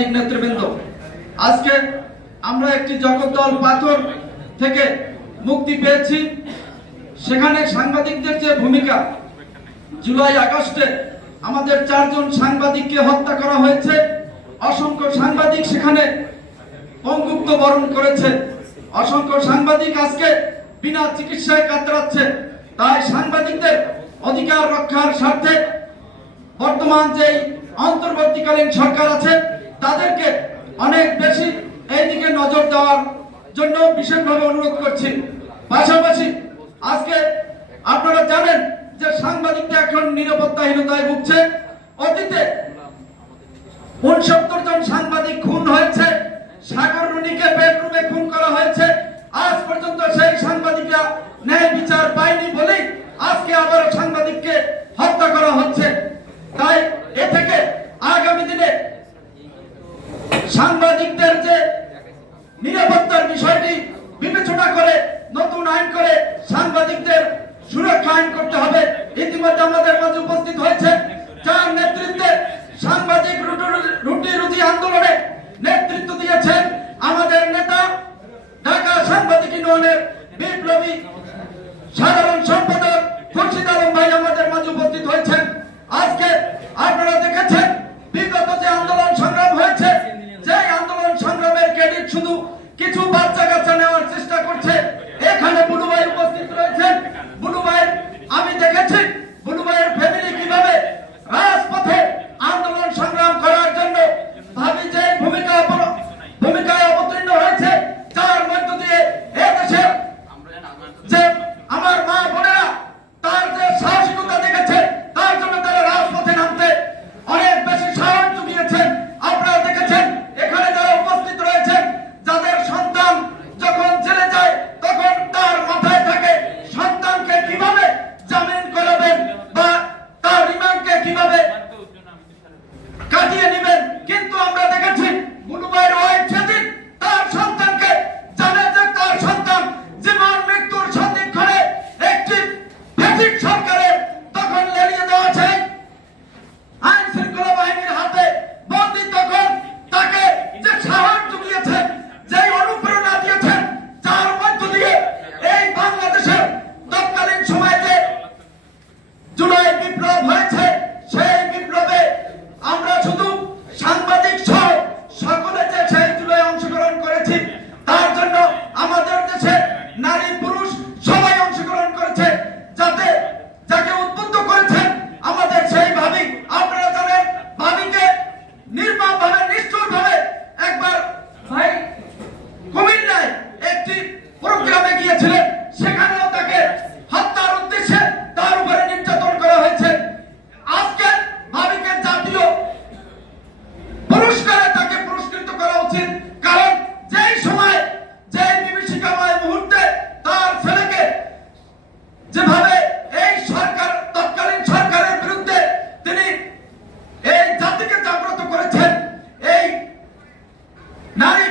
সাংবাদিক নেতৃবৃন্দ, আজকে আমরা একটি জগদ্দল পাথর থেকে মুক্তি পেয়েছি। সেখানে সাংবাদিকদের যে ভূমিকা, জুলাই আগস্টে আমাদের 4 জন সাংবাদিককে হত্যা করা হয়েছে। অসংখ্য সাংবাদিক সেখানে পঙ্গুত্ব বরণ করেছে। অসংখ্য সাংবাদিক আজকে বিনা চিকিৎসায় কাতরাচ্ছে। তাই সাংবাদিকদের অধিকার রক্ষার স্বার্থে বর্তমান যে অন্তর্বর্তীকালীন সরকার আছে তাদেরকে অনেক বেশি এই দিকে নজর দেওয়ার জন্য বিশেষভাবে অনুরোধ করছি। পাশাপাশি আজকে আপনারা জানেন যে সাংবাদিকরা এখন নিরাপত্তাহীনতায় ভুগছে। অতীতে 69 জন সাংবাদিক খুন হয়েছে। সাগর রুনিকে বেডরুমে খুন করা হয়েছে। আজ পর্যন্ত সেই সাংবাদিকরা ন্যায় বিচার পায়নি বলেই আজকে আবারও সাংবাদিককে হত্যা করা হচ্ছে। তাই এ থেকে আগামী দিনে সাংবাদিকদের যে নিরাপত্তার বিষয়টি বিবেচনা করে নতুন আইন করে সাংবাদিকদের সুরক্ষা আইন করতে হবে। ইতিমধ্যে আমাদের মাঝে উপস্থিত হয়েছে যার নেতৃত্বে সাংবাদিক রুটি রুজি আন্দোলনে নেতৃত্ব দিয়েছেন আমাদের নেতা, ঢাকা সাংবাদিক ইউনিয়নের বিপ্লবী সাধারণ সম্পাদক খুরশিদ আলম ভাই আমাদের মাঝে উপস্থিত হয়েছেন। আজকে আপনারা দেখেছেন বিগত যে আন্দোলন সংগ্রাম হয়েছে, যে আন্দোলন সংগ্রামের ক্রেডিট শুধু কিছু বাচ্চা কাচ্চা নেওয়ার চেষ্টা করছে। এখানে বুলু ভাই উপস্থিত রয়েছেন। বুলু ভাই, আমি দেখেছি বুলু ভাইয়ের ফ্যামিলি কিভাবে রাজপথে আন্দোলন সংগ্রাম করার জন্য ভাবি যে ভূমিকায় অবতীর্ণ হয়েছে, যার মধ্য দিয়ে এদেশে যে আমার মা বোনেরা তার যে সাহসিকতা দেখেছে, তার জন্য তারা রাজপথে নামতে অনেক বেশি সাহস জুগিয়েছেন। আপনারা দেখেছেন এখানে যারা উপস্থিত রয়েছেন, যাদের সন্তান যখন জেলে যায় তখন তার মাথায় থাকে সন্তানকে কিভাবে জামিন করাবেন বা তার রিমান্ডকে কিভাবে কাটিয়ে নেবেন। কিন্তু আমরা দেখেছি বুলু ভাইয়ের ওয়াইফ সেদিন তার সন্তানকে জানে যে তার সন্তান জীবন মৃত্যুর সন্ধিক্ষণে একটি ফ্যাসিস্ট সরকারের তখন লেলিয়ে দেওয়া চাই আইন শৃঙ্খলা বাহিনীর হাতে বন্দী। তখন তাকে যে সাহস জুগিয়েছেন, যে অনুপ্রেরণা দিয়েছেন, যার মধ্য দিয়ে এই বাংলাদেশের তৎকালীন সময়ে যে জুলাই বিপ্লব হয়েছে, সেই বিপ্লবে আমরা শুধু সাংবাদিক সহ সকলে যে সেই জুলাই অংশগ্রহণ করেছি, তার জন্য আমাদের দেশে নারী পুরুষ সবাই অংশগ্রহণ করেছে। যাকে উদ্বুদ্ধ করেছেন আমাদের সেই ভাবি। আপনারা জানেন ভাবিকে নির্মমভাবে নিষ্ঠুরভাবে একবার ভাই কুমিল্লায় একটি প্রোগ্রামে গিয়েছিলেন, সেখানেও তাকে হত্যার উদ্দেশ্যে তার উপরে নির্যাতন করা হয়েছে। আজকে ভাবিকে জাতীয় পুরস্কারে তাকে পুরস্কৃত করা উচিত। কারণ যেই সময় যে বিভীষিকাময় মুহূর্তে তার ছেলেকে যেভাবে এই সরকার তৎকালীন সরকারের বিরুদ্ধে তিনি এই জাতিকে জাগ্রত করেছেন, এই নারী